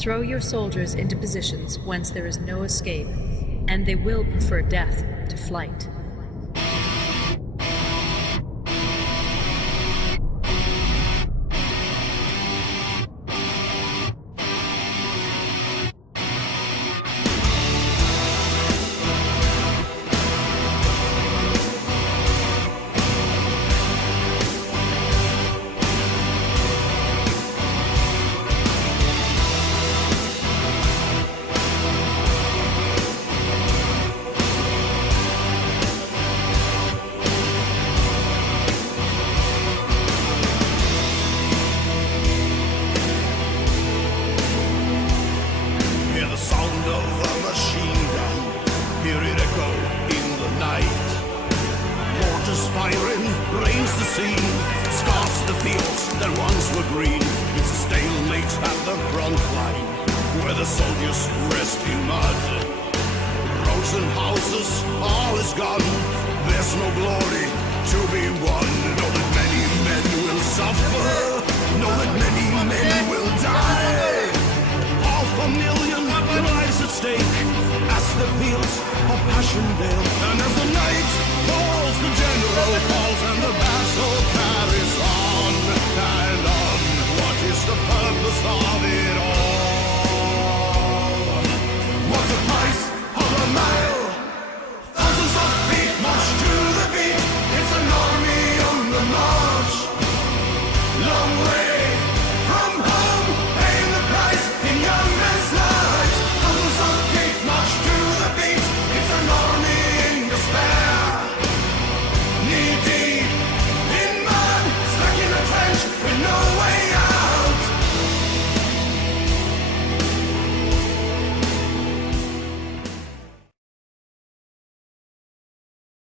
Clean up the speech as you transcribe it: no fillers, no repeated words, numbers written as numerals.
Throw your soldiers into positions whence there is no escape, and they will prefer death to flight. Firing rains the sea, scars the fields that once were green. It's a stalemate at the front line, where the soldiers rest in mud. Roads and houses, all is gone. There's no glory to be won. No,